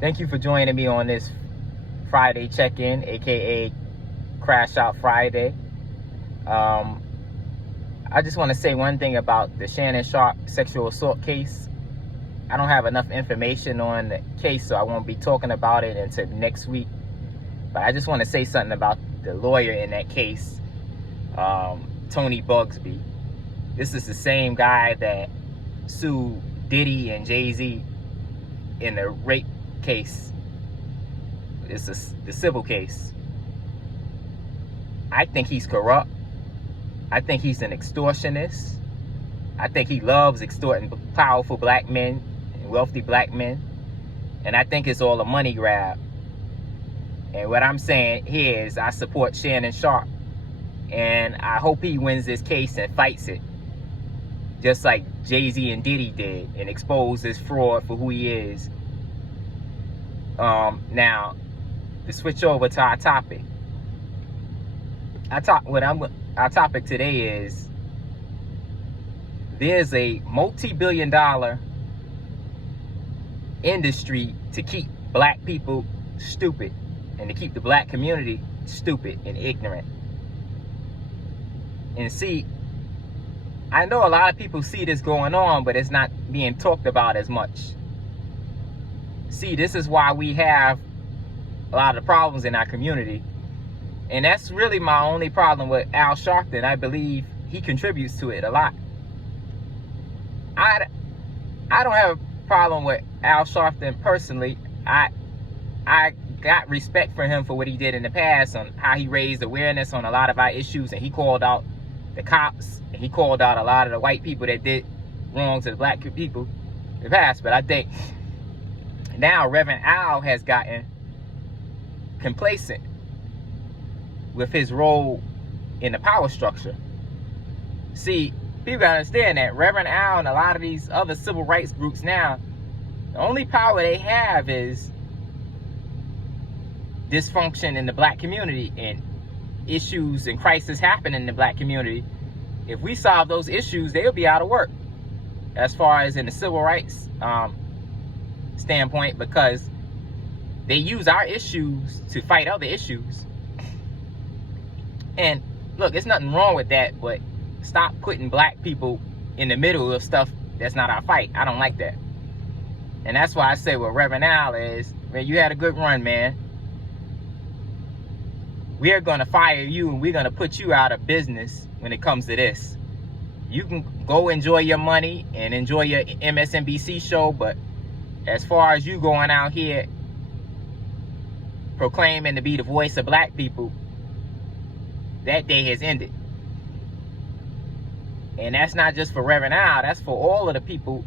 Thank you for joining me on this Friday check-in, aka Crash Out Friday. I just want to say one thing about the Shannon Sharpe sexual assault case. I don't have enough information on the case, so I won't be talking about it until next week. But I just want to say something about the lawyer in that case, Tony Bugsby. This is the same guy that sued Diddy and Jay-Z in the rape case. It's the civil case. I think he's corrupt. I think he's an extortionist. I think he loves extorting powerful black men and wealthy black men. And I think it's all a money grab. And what I'm saying here is I support Shannon Sharpe. And I hope he wins this case and fights it. Just like Jay-Z and Diddy did, and expose this fraud for who he is. Now, to switch over to our topic. Our topic today is, there's a multi-billion-dollar industry to keep black people stupid and to keep the black community stupid and ignorant. And see, I know a lot of people see this going on, but it's not being talked about as much. See, this is why we have a lot of problems in our community. And that's really my only problem with Al Sharpton. I believe he contributes to it a lot. I don't have a problem with Al Sharpton personally. I got respect for him for what he did in the past, on how he raised awareness on a lot of our issues, and he called out the cops, and he called out a lot of the white people that did wrong to the black people in the past. But I think now Reverend Al has gotten complacent with his role in the power structure. See, people gotta understand that Reverend Al and a lot of these other civil rights groups now, the only power they have is dysfunction in the black community and issues and crises happen in the black community. If we solve those issues, they'll be out of work as far as in the civil rights standpoint, because they use our issues to fight other issues. And look, there's nothing wrong with that, but stop putting black people in the middle of stuff that's not our fight. I don't like that. And that's why I say what Reverend Al is, man, you had a good run, man. We are going to fire you, and we're going to put you out of business when it comes to this. You can go enjoy your money and enjoy your MSNBC show, but as far as you going out here proclaiming to be the voice of black people, that day has ended. And that's not just for Reverend Al, that's for all of the people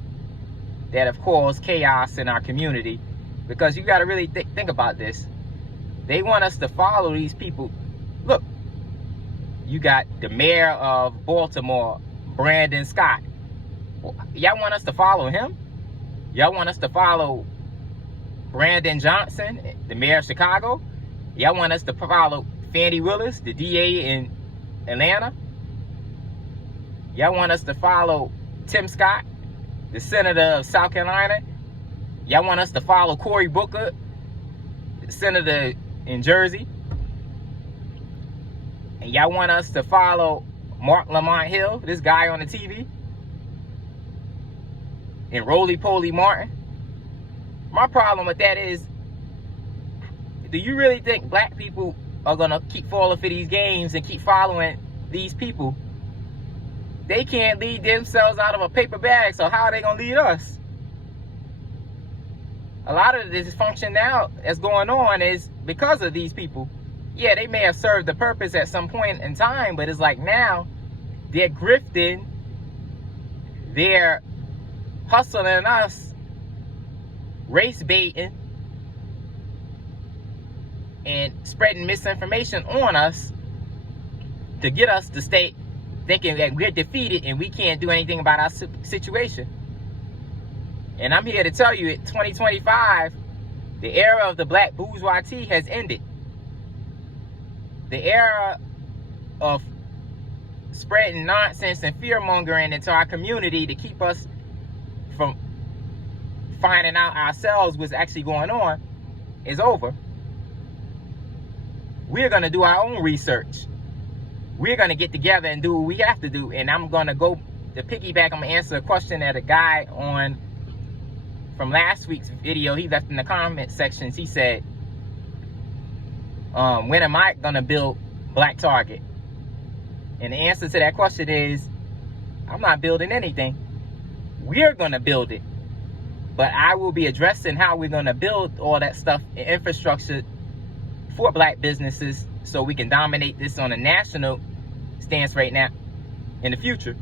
that have caused chaos in our community. Because you got to really think about this. They want us to follow these people. Look, you got the mayor of Baltimore, Brandon Scott. Y'all want us to follow him? Y'all want us to follow Brandon Johnson, the mayor of Chicago? Y'all want us to follow Fannie Willis, the DA in Atlanta? Y'all want us to follow Tim Scott, the senator of South Carolina? Y'all want us to follow Cory Booker, the senator in Jersey? And y'all want us to follow Mark Lamont Hill, this guy on the TV? And Roly Poly Martin? My problem with that is, do you really think black people are gonna keep falling for these games and keep following these people? They can't lead themselves out of a paper bag, so how are they gonna lead us? A lot of the dysfunction now that's going on is because of these people. Yeah, they may have served the purpose at some point in time, but it's like now they're grifting, they're hustling us, race baiting, and spreading misinformation on us to get us to stay thinking that we're defeated and we can't do anything about our situation. And I'm here to tell you, at 2025, the era of the black bourgeoisie has ended. The era of spreading nonsense and fear mongering into our community to keep us from finding out ourselves what's actually going on is over, we're going to do our own research. We're going to get together and do what we have to do. And I'm going to go to piggyback. I'm going to answer a question that a guy from last week's video, he left in the comment sections. He said, when am I going to build Black Target? And the answer to that question is, I'm not building anything. We're going to build it. But I will be addressing how we're going to build all that stuff and infrastructure for Black businesses so we can dominate this on a national stance right now in the future.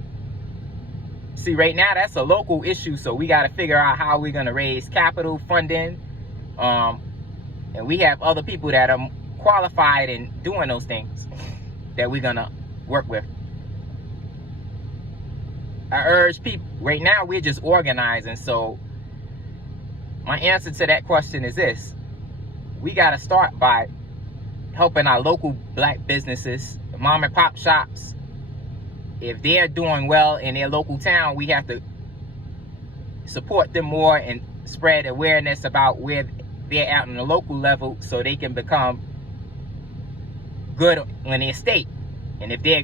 See, right now, that's a local issue, so we got to figure out how we're going to raise capital funding. And we have other people that are qualified in doing those things that we're going to work with. I urge people, right now, we're just organizing. So my answer to that question is this. We got to start by helping our local Black businesses, mom and pop shops. If they're doing well in their local town, we have to support them more and spread awareness about where they're at on the local level so they can become good in their state. And if they're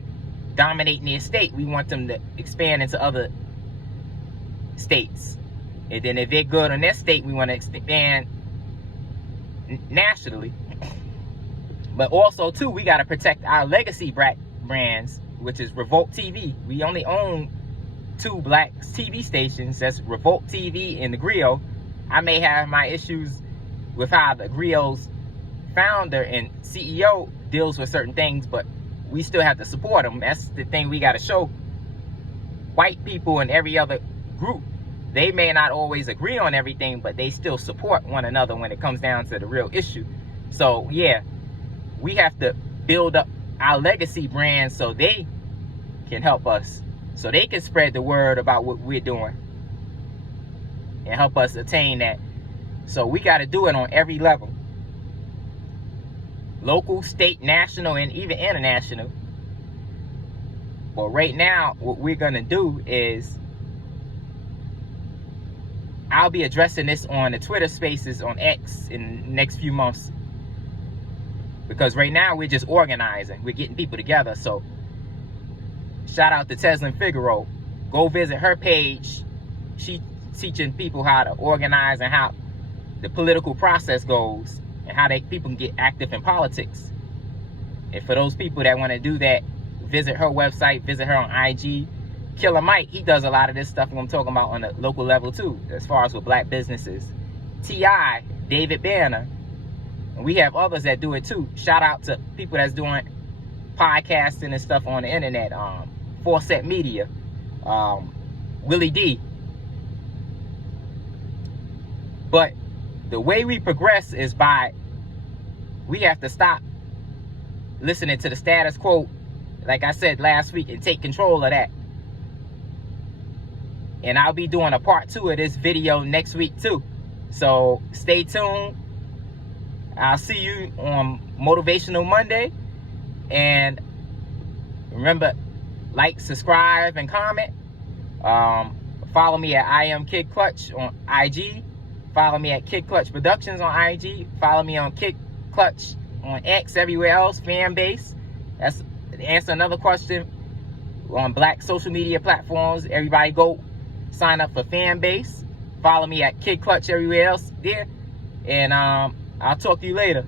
dominating their state, we want them to expand into other states. And then if they're good in their state, we want to expand nationally. But also, too, we got to protect our legacy brands, which is Revolt TV. We only own 2 Black TV stations. That's Revolt TV and The Griot. I may have my issues with how The Griot's founder and CEO deals with certain things, but we still have to support them. That's the thing we got to show white people and every other group. They may not always agree on everything, but they still support one another when it comes down to the real issue. So, yeah, we have to build up our legacy brands so they can help us, so they can spread the word about what we're doing and help us attain that. So we got to do it on every level. Local, state, national, and even international. But right now, what we're going to do is I'll be addressing this on the Twitter Spaces on X in the next few months. Because right now, we're just organizing. We're getting people together. So, shout out to Teslin Figaro. Go visit her page. She's teaching people how to organize and how the political process goes and how people can get active in politics. And for those people that want to do that, visit her website, visit her on IG. Killer Mike, he does a lot of this stuff I'm talking about on the local level too, as far as with Black businesses. T.I., David Banner. And we have others that do it too. Shout out to people that's doing podcasting and stuff on the internet. Forset Media. Willie D. But the way we progress is we have to stop listening to the status quo, like I said last week, and take control of that. And I'll be doing a part 2 of this video next week too. So stay tuned. I'll see you on Motivational Monday. And remember, like, subscribe, and comment. Follow me at I Am Kid Clutch on IG. Follow me at Kid Clutch Productions on IG. Follow me on Kid Clutch on X, everywhere else, Fanbase. That's to answer another question on Black social media platforms. Everybody go sign up for Fanbase. Follow me at Kid Clutch everywhere else there. And I'll talk to you later.